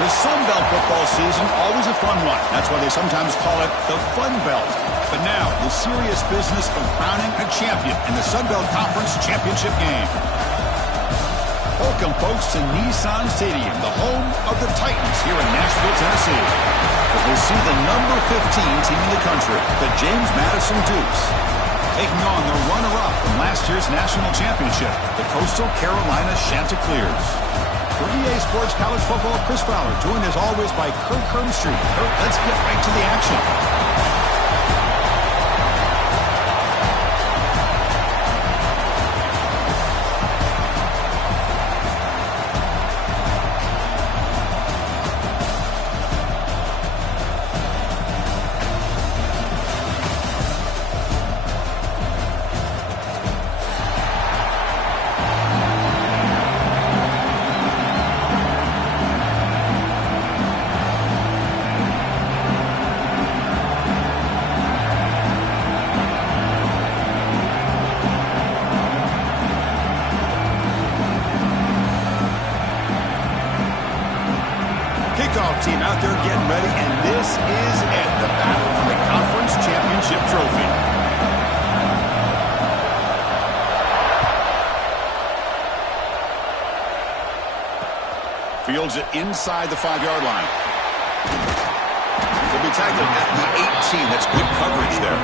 The Sun Belt football season, always a fun one. That's why they sometimes call it the Fun Belt. But now, the serious business of crowning a champion in the Sun Belt Conference Championship game. Welcome, folks, to Nissan Stadium, the home of the Titans here in Nashville, Tennessee, as we see the number 15 team in the country, the James Madison Dukes, taking on the runner-up from last year's national championship, the Coastal Carolina Chanticleers. For EA Sports College Football, Chris Fowler, joined as always by Kurt Street. Kurt, let's get right to the action. Kickoff team out there getting ready, and this is it, the battle for the conference championship trophy. Fields it inside the 5-yard line. He'll be tackled at the 18. That's good coverage there.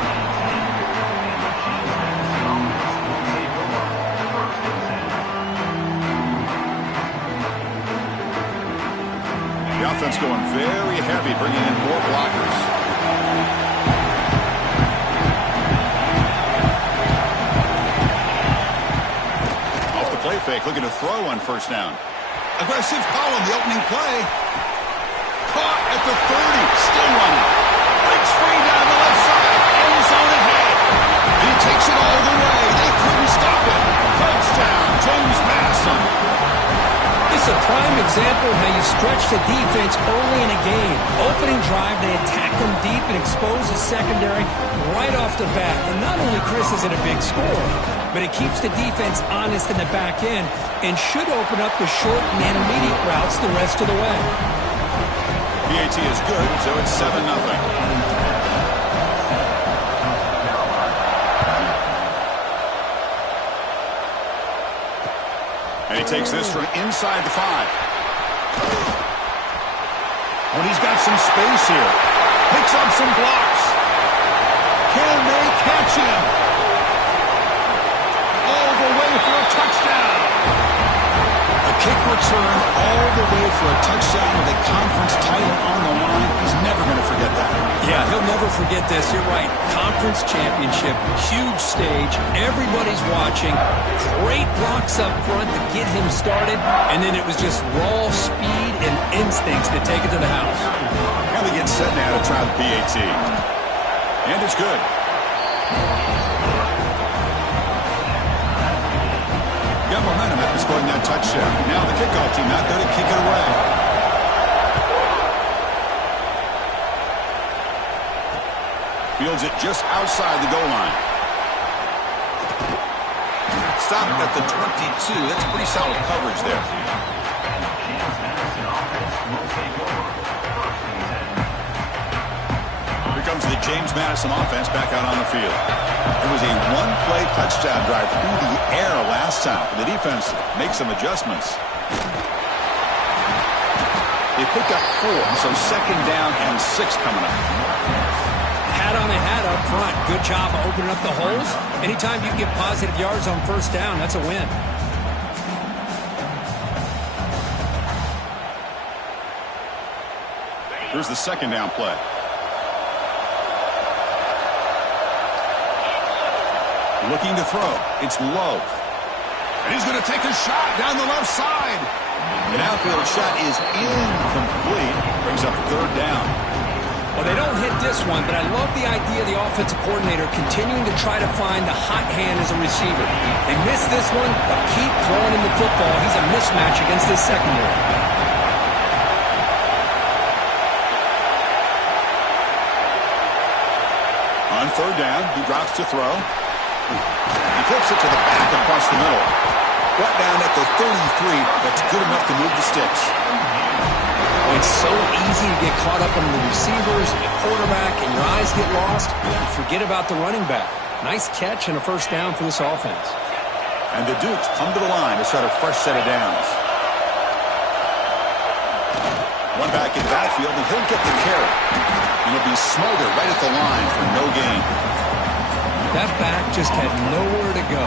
The offense going very heavy, bringing in more blockers. Off the play fake, looking to throw on first down. Aggressive call on the opening play. Caught at the 30, still running. Breaks free down the left side, end zone ahead. He takes it all the way. They couldn't stop it. Touchdown, James Madison. It's a prime example of how you stretch the defense early in a game. Opening drive, they attack them deep and expose the secondary right off the bat. And not only, Chris, is it a big score, but it keeps the defense honest in the back end and should open up the short and intermediate routes the rest of the way. PAT is good, so it's 7-0. And he takes this from inside the 5. When he's got some space here. Picks up some blocks. Can they catch him? All the way for a touchdown. A kick return all the way for a touchdown with a conference title on the line. He's never going to forget that. Yeah, he'll never forget this. You're right. Conference championship, huge stage. Everybody's watching. Great blocks up front to get him started. And then it was just raw speed and instincts to take it to the house. Now we get set now to try the PAT. And it's good. Got momentum after scoring that touchdown. Now the kickoff team out there to kick it away. Fields it just outside the goal line. Stopped at the 22. That's pretty solid coverage there. Here comes the James Madison offense back out on the field. It was a one-play touchdown drive through the air last time. The defense makes some adjustments. They picked up 4, so 2nd down and 6 coming up. Hat on a hat up front. Good job of opening up the holes. Anytime you get positive yards on first down, that's a win. Here's the 2nd down play. Looking to throw. It's low. And he's going to take a shot down the left side. An outfield shot is incomplete. Brings up 3rd down. Well, they don't hit this one, but I love the idea of the offensive coordinator continuing to try to find the hot hand as a receiver. They missed this one, but keep throwing him the football. He's a mismatch against this secondary. On 3rd down, he drops to throw. He flips it to the back across the middle. Brought down at the 33. That's good enough to move the sticks. It's so easy to get caught up on the receivers and the quarterback, and your eyes get lost. You forget about the running back. Nice catch and a first down for this offense. And the Dukes come to the line to start a fresh set of downs. One back in the backfield, and he'll get the carry. And he'll be smothered right at the line for no gain. That back just had nowhere to go.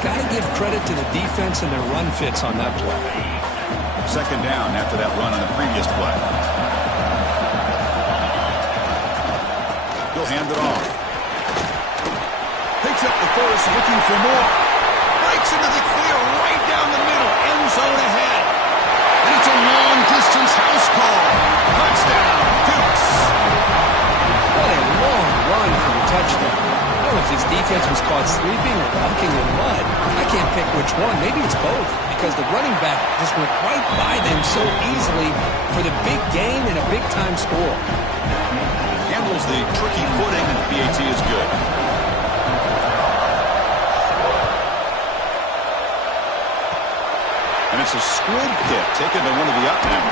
Got to give credit to the defense and their run fits on that play. Second down after that run on the previous play. He'll hand it off. Picks up the first, looking for more. Breaks into the clear right down the middle. End zone ahead. And it's a long-distance house call. Touchdown, Dukes. What a long run for the touchdown. I don't know if this defense was caught sleeping or walking in mud. I can't pick which one. Maybe it's both, because the running back just went right by them so easily for the big gain and a big-time score. Handles the tricky footing, and the PAT is good. And it's a squib kick taken to one of the up men.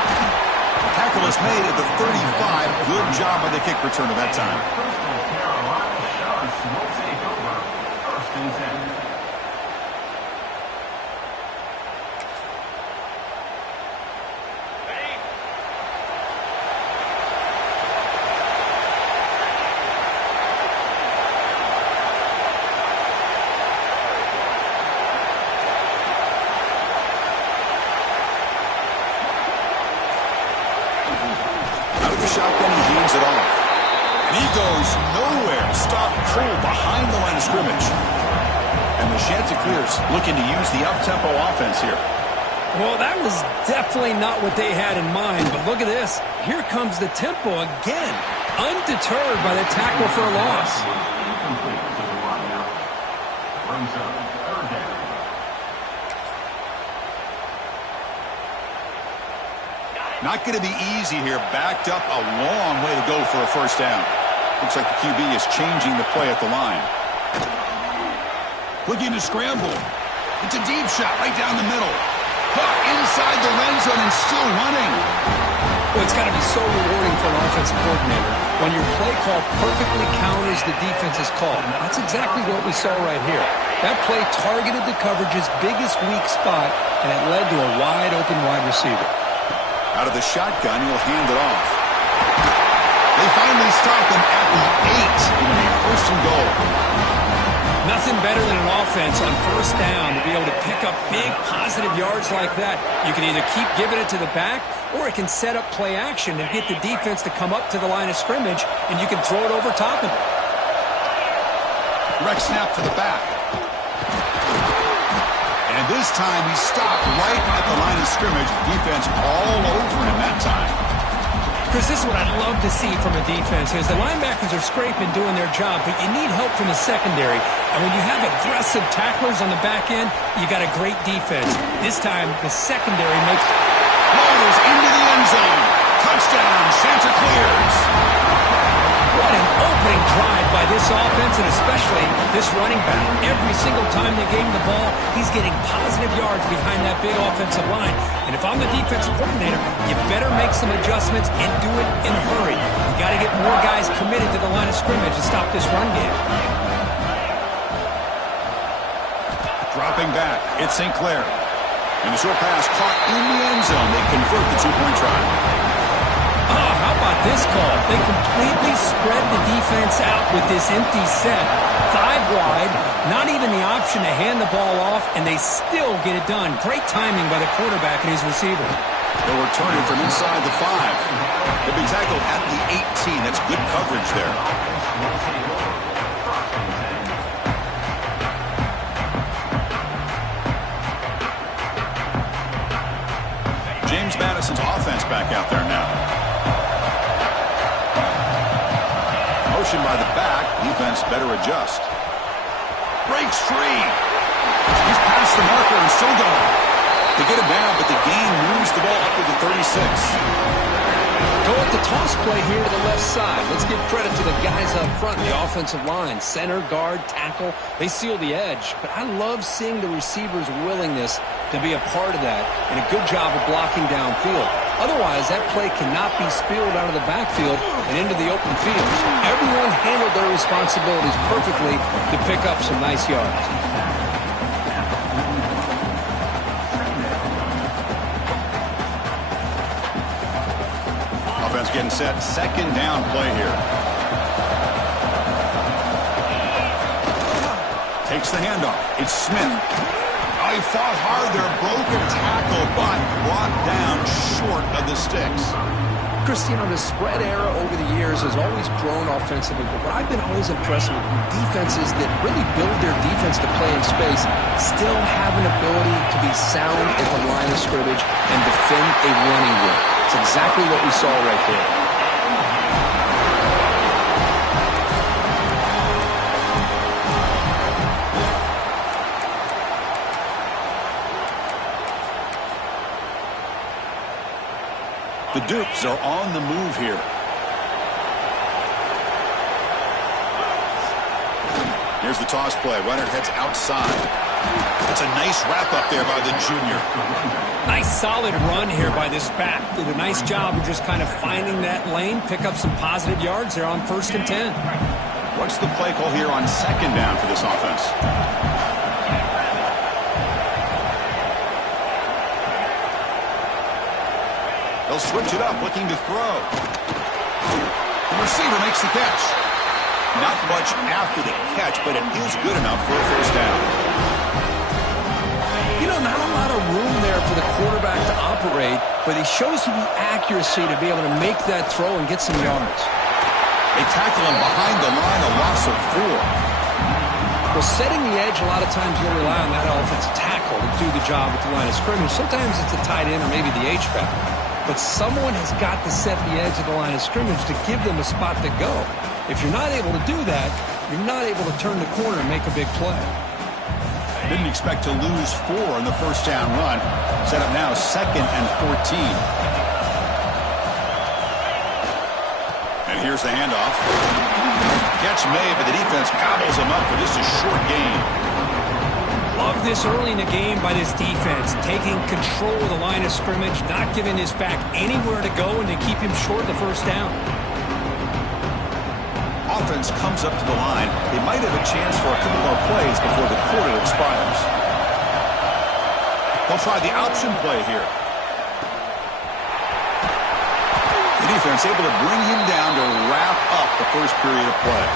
The tackle is made at the 35. Good job by the kick return at that time. Shotgun, he hands it off. And he goes nowhere. Stop cold behind the line of scrimmage. And the Chanticleers looking to use the up-tempo offense here. Well, that was definitely not what they had in mind. But look at this. Here comes the tempo again. Undeterred by the tackle for a loss. Not going to be easy here. Backed up a long way to go for a first down. Looks like the QB is changing the play at the line. Looking to scramble. It's a deep shot right down the middle. Caught inside the red zone and still running. Well, it's got to be so rewarding for an offensive coordinator when your play call perfectly counters the defense's call. That's exactly what we saw right here. That play targeted the coverage's biggest weak spot, and it led to a wide-open wide receiver. Out of the shotgun, he'll hand it off. They finally stop him at the 8 in a first and goal. Nothing better than an offense on first down to be able to pick up big positive yards like that. You can either keep giving it to the back, or it can set up play action and get the defense to come up to the line of scrimmage, and you can throw it over top of it. Direct snap to the back. And this time he stopped right at the line of scrimmage. Defense all over him that time. Chris, this is what I'd love to see from a defense is the linebackers are scraping, doing their job, but you need help from the secondary. And when you have aggressive tacklers on the back end, you got a great defense. This time, the secondary makes... Motors into the end zone. Touchdown, Chanticleers. What an opening drive by this offense, and especially this running back. Every single time they gave him the ball, he's getting positive yards behind that big offensive line. And if I'm the defensive coordinator, you better make some adjustments and do it in a hurry. You got to get more guys committed to the line of scrimmage to stop this run game. Dropping back, it's St. Clair. And the short pass caught in the end zone. They convert the two-point try. Oh, how about this call? They completely spread the defense out with this empty set. 5 wide, not even the option to hand the ball off, and they still get it done. Great timing by the quarterback and his receiver. They'll return it from inside the 5. They'll be tackled at the 18. That's good coverage there. James Madison's offense back out there now. Motion by the back. Defense better adjust. Breaks free. He's past the marker and still going. They get him down, but the gain moves the ball up to the 36. Go with the toss play here to the left side. Let's give credit to the guys up front, the offensive line. Center, guard, tackle. They seal the edge. But I love seeing the receiver's willingness to be a part of that, and a good job of blocking downfield. Otherwise, that play cannot be spilled out of the backfield and into the open field. So everyone handled their responsibilities perfectly to pick up some nice yards. Offense getting set. Second down play here. Takes the handoff. It's Smith. Oh, he fought hard there. Broken tackle, but brought down short of the sticks. Chris, the spread era over the years has always grown offensively, but what I've been always impressed with defenses that really build their defense to play in space still have an ability to be sound at the line of scrimmage and defend a running game. It's exactly what we saw right there. The Dukes are on the move here. Here's the toss play. Runner heads outside. That's a nice wrap up there by the junior. Nice solid run here by this back. Did a nice job of just kind of finding that lane, pick up some positive yards there on 1st and 10. What's the play call here on 2nd down for this offense? They'll switch it up, looking to throw. The receiver makes the catch. Not much after the catch, but it is good enough for a 1st down. Not a lot of room there for the quarterback to operate, but he shows you the accuracy to be able to make that throw and get some yards. They tackle him behind the line, a loss of 4. Well, setting the edge, a lot of times you'll rely on that offensive tackle to do the job at the line of scrimmage. Sometimes it's a tight end or maybe the H-back. But someone has got to set the edge of the line of scrimmage to give them a spot to go. If you're not able to do that, you're not able to turn the corner and make a big play. Didn't expect to lose 4 in the 1st down run. Set up now 2nd and 14. And here's the handoff. Catch made, but the defense gobbles him up for just a short gain. Love this early in the game by this defense, taking control of the line of scrimmage, not giving his back anywhere to go, and to keep him short of the 1st down. Offense comes up to the line. They might have a chance for a couple more plays before the quarter expires. They'll try the option play here. The defense able to bring him down to wrap up the 1st period of play.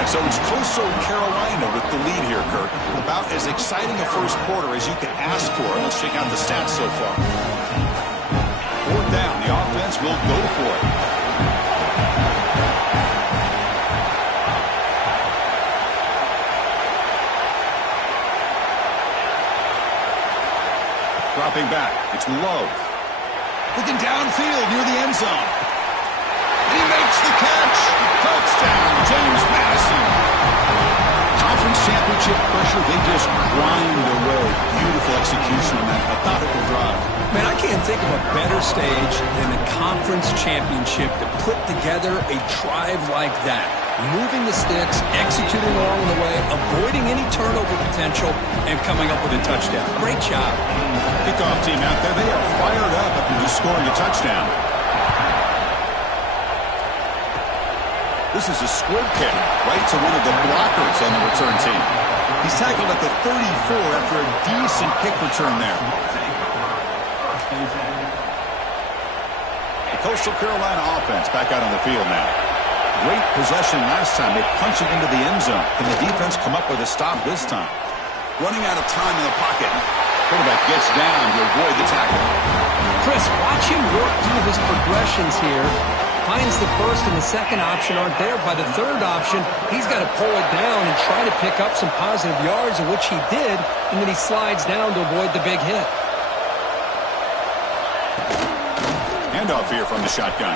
And so it's Coastal Carolina with the lead here, Kirk. About as exciting a 1st quarter as you can ask for. Let's check out the stats so far. 4th down. The offense will go for it. Dropping back. It's Love. Looking downfield near the end zone. And he makes the catch. Touchdown, James Madison. Conference championship pressure, they just grind away. Beautiful execution on that methodical drive. Man, I can't think of a better stage than the conference championship to put together a drive like that. Moving the sticks, executing along the way, avoiding any turnover potential, and coming up with a touchdown. Great job. Kickoff team out there, they are fired up after just scoring a touchdown. This is a squib kick right to one of the blockers on the return team. He's tackled at the 34 after a decent kick return there. The Coastal Carolina offense back out on the field now. Great possession last time. They punch it into the end zone. Can the defense come up with a stop this time? Running out of time in the pocket. Quarterback gets down to avoid the tackle. Chris, watch him work through his progressions here. Finds the 1st and the 2nd option aren't there. By the 3rd option, he's got to pull it down and try to pick up some positive yards, of which he did, and then he slides down to avoid the big hit. Handoff here from the shotgun.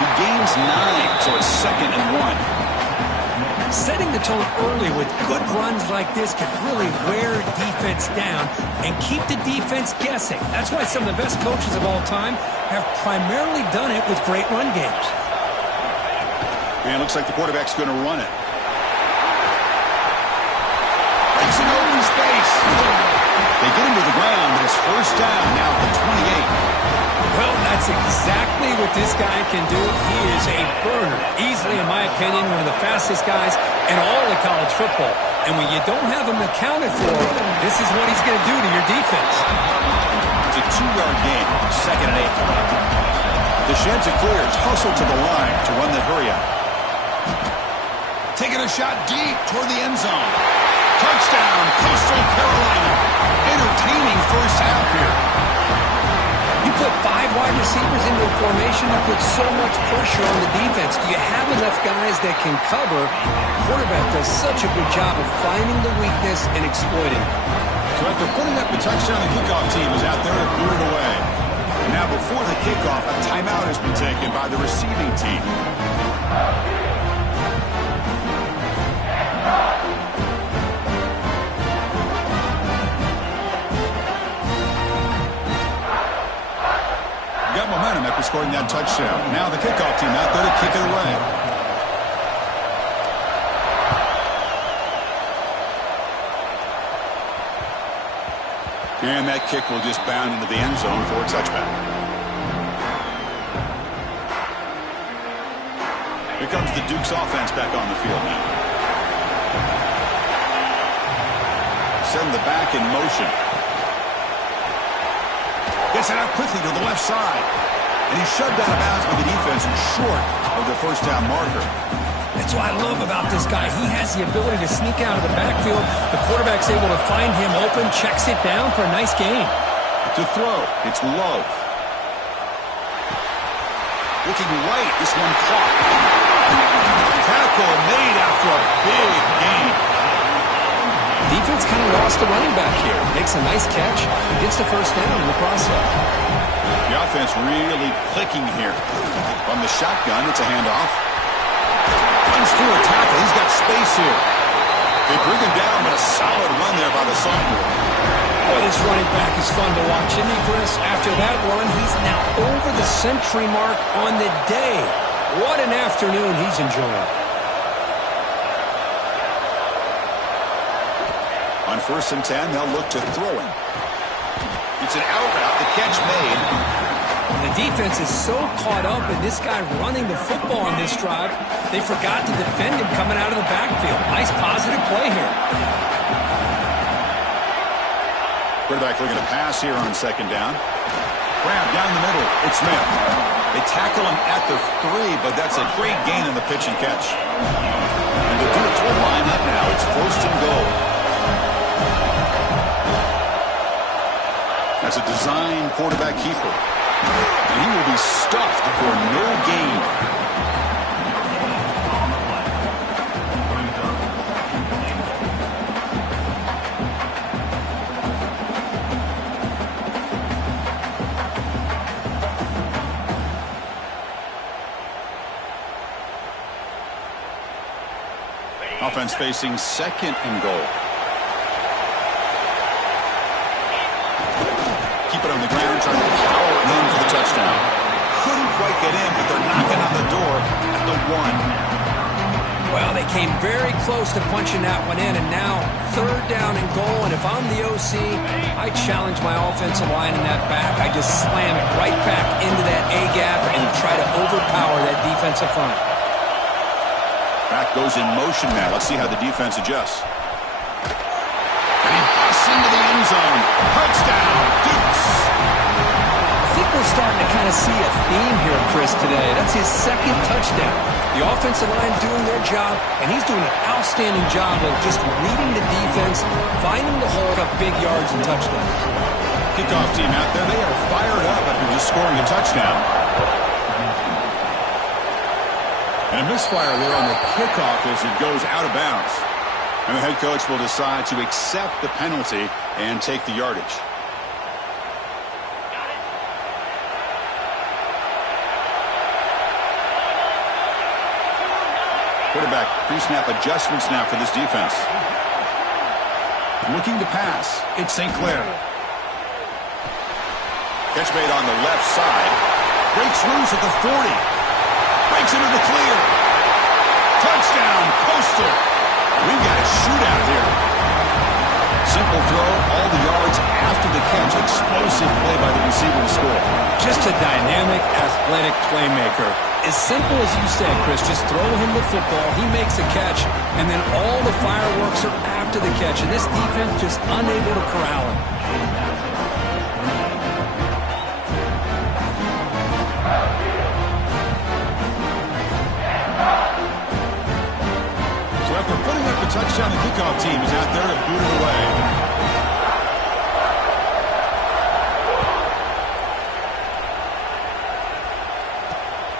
He gains 9, so it's 2nd and 1. Setting the tone early with good runs like this can really wear defense down and keep the defense guessing. That's why some of the best coaches of all time have primarily done it with great run games. And it looks like the quarterback's going to run it. It's an open space. They get him to the ground, but it's 1st down now at the 28. this guy can do, he is a burner. Easily, in my opinion, one of the fastest guys in all of college football. And when you don't have him accounted for, this is what he's going to do to your defense. It's a 2-yard gain, 2nd and 8. The sheds are clear. It's hustled to the line to run the hurry up. Taking a shot deep toward the end zone. Touchdown, Coastal Carolina. Entertaining first half here. You put 5 wide receivers into a formation, you put so much pressure on the defense. Do you have enough guys that can cover? Quarterback does such a good job of finding the weakness and exploiting it. So after putting up the touchdown, the kickoff team is out there to boot it away. And now before the kickoff, a timeout has been taken by the receiving team. Got momentum after scoring that touchdown. Now the kickoff team out there to kick it away. And that kick will just bound into the end zone for a touchback. Here comes the Duke's offense back on the field now. Send the back in motion. Gets it out quickly to the left side. And he's shoved out of bounds by the defense short of the first down marker. That's what I love about this guy. He has the ability to sneak out of the backfield. The quarterback's able to find him open, checks it down for a nice gain. To throw, it's Love. Looking right, this one caught. Tackle made after a big gain. Defense kind of lost the running back here. Makes a nice catch and gets the first down in the process. The offense really clicking here. From the shotgun, it's a handoff. Runs through a tackle. He's got space here. They bring him down, but a solid run there by the sophomore. Boy, this running back is fun to watch, isn't he, Chris? After that run, he's now over the century mark on the day. What an afternoon he's enjoying. On 1st and 10, they'll look to throw him. It's an out route. The catch made. The defense is so caught up in this guy running the football on this drive, they forgot to defend him coming out of the backfield. Nice positive play here. Quarterback looking to pass here on 2nd down. Grab down the middle. It's Smith. They tackle him at the 3, but that's a great gain in the pitch and catch. And the Dukes will line up now. It's 1st and goal. That's a design quarterback keeper. And he will be stuffed for no gain. Offense facing 2nd and goal. Keep it on the ground, trying to power it in for the touchdown. Couldn't quite get in, but they're knocking on the door at the 1. Well, they came very close to punching that one in, and now 3rd down and goal. And if I'm the OC, I challenge my offensive line in that back. I just slam it right back into that A-gap and try to overpower that defensive front. Back goes in motion now. Let's see how the defense adjusts. And he busts into the end zone. Touchdown, Dukes. I think we're starting to kind of see a theme here, Chris, today. That's his 2nd touchdown. The offensive line doing their job, and he's doing an outstanding job of just reading the defense, finding the hole, up big yards and touchdowns. Kickoff team out there, they are fired up after just scoring a touchdown. And a misfire there on the kickoff as it goes out of bounds. And the head coach will decide to accept the penalty and take the yardage. Quarterback pre-snap adjustments now for this defense. Looking to pass. It's St. Clair. Catch made on the left side. Breaks loose at the 40. Breaks into the clear. Touchdown, Coastal. We've got a shootout here. Simple throw, all the yards after after the catch, explosive play by the receiver to score. Just a dynamic, athletic playmaker. As simple as you said, Chris, just throw him the football, he makes a catch, and then all the fireworks are after the catch, and this defense just unable to corral him. So after putting up the touchdown, the kickoff team is out there to boot it away.